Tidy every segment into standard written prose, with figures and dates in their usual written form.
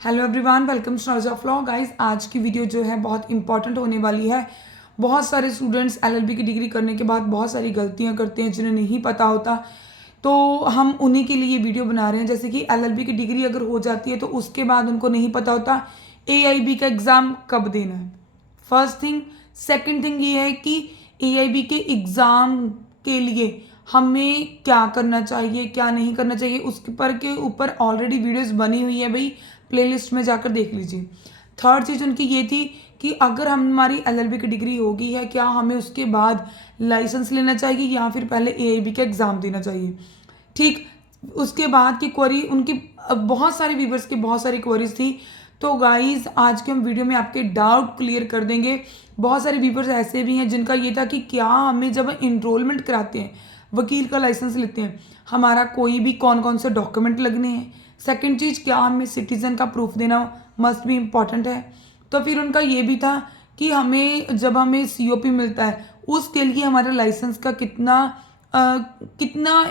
Hello everyone, welcome to knowledge of law. Guys, आज की video जो है बहुत इंपॉर्टेंट होने वाली है। बहुत सारे स्टूडेंट्स एलएलबी की डिग्री करने के बाद बहुत सारी गलतियां करते हैं जिन्हें नहीं पता होता, तो हम उन्हीं के लिए ये वीडियो बना रहे हैं। जैसे कि एलएलबी की डिग्री अगर हो जाती है तो उसके बाद उनको नहीं पता होता एआईबी का एग्ज़ाम कब देना है, फर्स्ट थिंग। सेकंड थिंग ये है कि एआईबी के एग्ज़ाम के लिए हमें क्या करना चाहिए, क्या नहीं करना चाहिए, उसके पर के ऊपर ऑलरेडी वीडियोस बनी हुई है भाई, प्लेलिस्ट में जाकर देख लीजिए। थर्ड चीज़ उनकी ये थी कि अगर हमारी एलएलबी की डिग्री होगी है, क्या हमें उसके बाद लाइसेंस लेना चाहिए या फिर पहले एआईबी का एग्ज़ाम देना चाहिए। ठीक, उसके बाद की क्वेरी उनकी बहुत सारे व्यूवर्स की बहुत सारी क्वेरीज थी। तो गाइज, आज के हम वीडियो में आपके डाउट क्लियर कर देंगे। बहुत सारे व्यूवर्स ऐसे भी हैं जिनका ये था कि क्या हमें जब इनरोलमेंट कराते हैं, वकील का लाइसेंस लेते हैं, हमारा कोई भी कौन कौन से डॉक्यूमेंट लगने हैं। सेकंड चीज़, क्या हमें सिटीज़न का प्रूफ देना मस्ट भी इम्पॉर्टेंट है। तो फिर उनका ये भी था कि हमें जब हमें सीओपी मिलता है उसके लिए हमारे लाइसेंस का कितना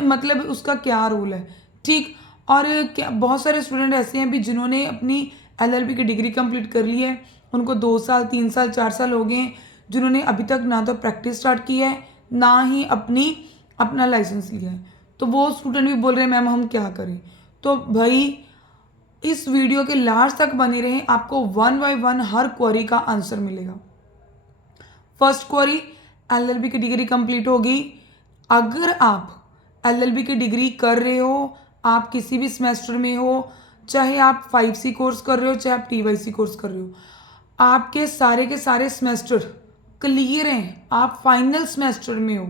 मतलब उसका क्या रोल है। ठीक, और क्या बहुत सारे स्टूडेंट ऐसे हैं भी जिन्होंने अपनी एलएलबी की डिग्री कंप्लीट कर ली है, उनको 2 साल 3 साल 4 साल हो गए हैं, जिन्होंने अभी तक ना तो प्रैक्टिस स्टार्ट की है ना ही अपना लाइसेंस लिया है। तो वो स्टूडेंट भी बोल रहे हैं मैम हम क्या करें। तो भाई, इस वीडियो के लास्ट तक बने रहें, आपको one by one her query का आंसर मिलेगा। फर्स्ट क्वेरी, एलएलबी की डिग्री कंप्लीट होगी। अगर आप एलएलबी की डिग्री कर रहे हो, आप किसी भी सेमेस्टर में हो, चाहे आप 5C कोर्स कर रहे हो चाहे आप TYC कोर्स कर रहे हो, आपके सारे के सारे सेमेस्टर क्लियर हैं, आप फाइनल सेमेस्टर में हो।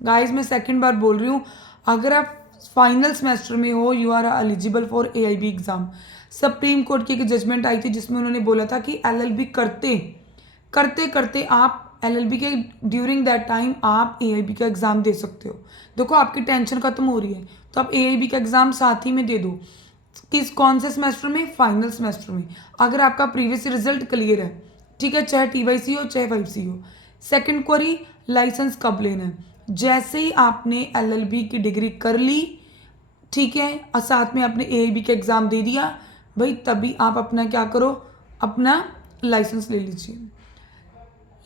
गाइस, मैं सेकंड बार बोल रही हूँ, अगर आप फाइनल सेमेस्टर में हो, you are eligible for AIB exam. Supreme court की एक जजमेंट आई थी जिसमें उन्होंने बोला था कि एलएलबी करते करते करते आप एलएलबी के ड्यूरिंग दैट टाइम आप एआईबी का एग्ज़ाम दे सकते हो। देखो, आपकी टेंशन खत्म हो रही है तो आप एआईबी का एग्ज़ाम साथ ही में दे दो। कौन से सेमेस्टर में? फाइनल सेमेस्टर में। अगर आपका प्रीवियस रिजल्ट क्लियर है, ठीक है, चाहे TYC हो चाहे 5C हो। सेकंड क्वेरी, लाइसेंस कब लेना है? जैसे ही आपने एलएलबी की डिग्री कर ली, ठीक है, और साथ में आपने एआईबी का एग्ज़ाम दे दिया भाई, तभी आप अपना क्या करो, अपना लाइसेंस ले लीजिए।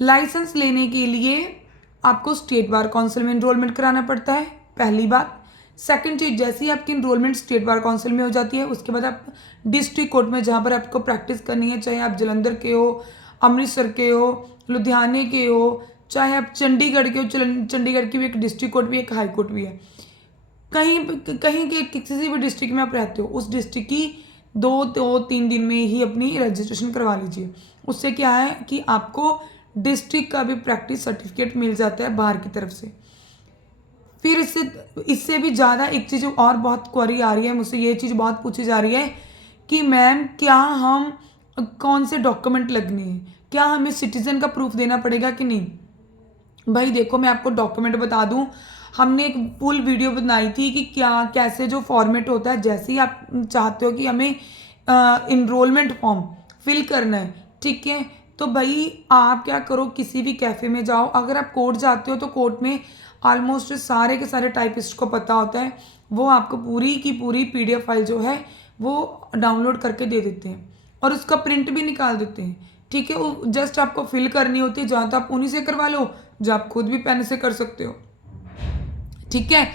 लाइसेंस लेने के लिए आपको स्टेट बार काउंसिल में इनरोलमेंट कराना पड़ता है, पहली बात। सेकंड चीज़, जैसे ही आपकी इनरोलमेंट स्टेट बार काउंसिल में हो जाती है, उसके बाद आप डिस्ट्रिक्ट कोर्ट में जहाँ पर आपको प्रैक्टिस करनी है, चाहे आप जलंधर के हो, अमृतसर के हो, लुधियाने के हो, चाहे आप चंडीगढ़ के हो, चंडीगढ़ की भी एक डिस्ट्रिक्ट कोर्ट भी, एक हाई कोर्ट भी है, कहीं कहीं के किसी भी डिस्ट्रिक्ट में आप रहते हो, उस डिस्ट्रिक्ट की 2-3 दिन में ही अपनी रजिस्ट्रेशन करवा लीजिए। उससे क्या है कि आपको डिस्ट्रिक्ट का भी प्रैक्टिस सर्टिफिकेट मिल जाता है बाहर की तरफ से। फिर इससे भी ज़्यादा एक चीज़ और बहुत क्वेरी आ रही है, मुझसे ये चीज़ बहुत पूछी जा रही है कि मैम क्या हम कौन से डॉक्यूमेंट लगने हैं, क्या हमें सिटीज़न का प्रूफ देना पड़ेगा कि नहीं। भाई देखो, मैं आपको डॉक्यूमेंट बता दूं, हमने एक फुल वीडियो बनाई थी कि क्या कैसे जो फॉर्मेट होता है, जैसे ही आप चाहते हो कि हमें इनरोलमेंट फॉर्म फिल करना है, ठीक है, तो भाई आप क्या करो, किसी भी कैफ़े में जाओ। अगर आप कोर्ट जाते हो तो कोर्ट में ऑलमोस्ट सारे के सारे टाइपिस्ट को पता होता है, वो आपको पूरी की पूरी PDF फाइल जो है वो डाउनलोड करके दे देते हैं और उसका प्रिंट भी निकाल देते हैं। ठीक है, वो जस्ट आपको फिल करनी होती है, जहाँ तो आप उन्हीं से करवा लो, जो आप खुद भी पेन से कर सकते हो। ठीक है,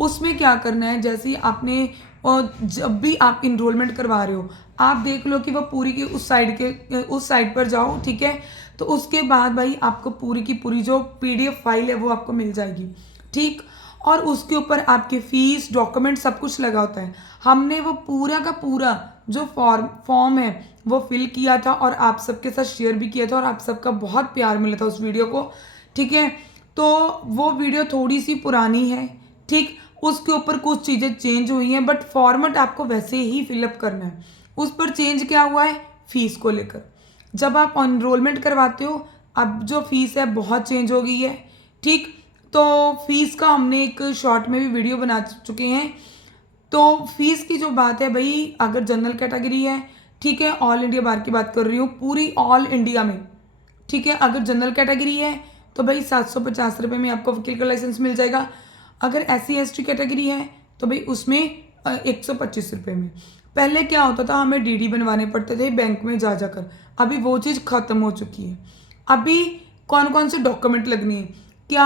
उसमें क्या करना है, जैसे ही आपने और जब भी आप इनरोलमेंट करवा रहे हो, आप देख लो कि वह पूरी की उस साइड पर जाओ, ठीक है। तो उसके बाद भाई आपको पूरी की पूरी जो PDF फाइल है वो आपको मिल जाएगी, ठीक। और उसके ऊपर आपकी फ़ीस, डॉक्यूमेंट सब कुछ लगा होता है। हमने वो पूरा का पूरा जो फॉर्म है वो फिल किया था और आप सबके साथ शेयर भी किया था और आप सबका बहुत प्यार मिला था उस वीडियो को, ठीक है। तो वो वीडियो थोड़ी सी पुरानी है, ठीक, उसके ऊपर कुछ चीज़ें चेंज हुई हैं, बट फॉर्मेट आपको वैसे ही फिलअप करना है। उस पर चेंज क्या हुआ है, फ़ीस को लेकर। जब आप एनरोलमेंट करवाते हो, अब जो फ़ीस है बहुत चेंज हो गई है, ठीक। तो फ़ीस का हमने एक शॉर्ट में भी वीडियो बना चुके हैं। तो फीस की जो बात है भाई, अगर जनरल कैटेगरी है, ठीक है, ऑल इंडिया बार की बात कर रही हूँ, पूरी ऑल इंडिया में, ठीक है, अगर जनरल कैटेगरी है तो भाई 750 रुपये में आपको वकील का लाइसेंस मिल जाएगा। अगर SC ST कैटेगरी है तो भाई उसमें 125 रुपये में। पहले क्या होता था, हमें डीडी बनवाने पड़ते थे बैंक में जा जाकर, अभी वो चीज़ ख़त्म हो चुकी है। अभी कौन कौन से डॉक्यूमेंट लगनी है, क्या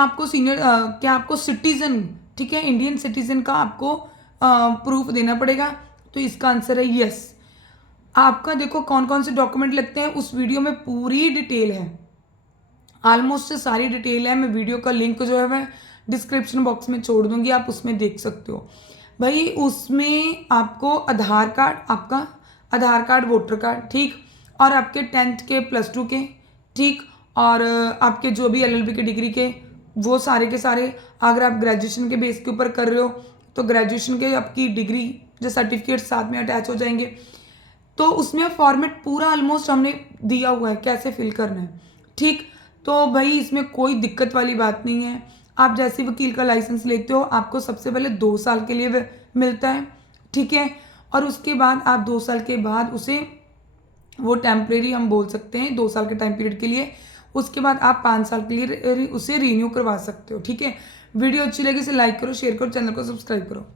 आपको सिटीज़न, ठीक है, इंडियन सिटीज़न का आपको प्रूफ देना पड़ेगा, तो इसका आंसर है यस। आपका देखो कौन कौन से डॉक्यूमेंट लगते हैं, उस वीडियो में पूरी डिटेल है, ऑलमोस्ट सारी डिटेल है। मैं वीडियो का लिंक जो है मैं डिस्क्रिप्शन बॉक्स में छोड़ दूंगी, आप उसमें देख सकते हो भाई। उसमें आपको आधार कार्ड, आपका आधार कार्ड, वोटर कार्ड, ठीक, और आपके 10th के, +2 के, ठीक, और आपके जो भी LLB की डिग्री के, वो सारे के सारे। अगर आप ग्रेजुएशन के बेस के ऊपर कर रहे हो तो ग्रेजुएशन के आपकी डिग्री जो सर्टिफिकेट साथ में अटैच हो जाएंगे। तो उसमें फॉर्मेट पूरा ऑलमोस्ट हमने दिया हुआ है कैसे फिल करना है, ठीक। तो भाई इसमें कोई दिक्कत वाली बात नहीं है। आप जैसे वकील का लाइसेंस लेते हो, आपको सबसे पहले 2 साल के लिए मिलता है, ठीक है, और उसके बाद आप 2 साल के बाद उसे, वो टेम्परेरी हम बोल सकते हैं 2 साल के टाइम पीरियड के लिए, उसके बाद आप 5 साल के लिए उसे रीन्यू करवा सकते हो, ठीक है। वीडियो अच्छी लगी इसे लाइक करो, शेयर करो, चैनल को सब्सक्राइब करो।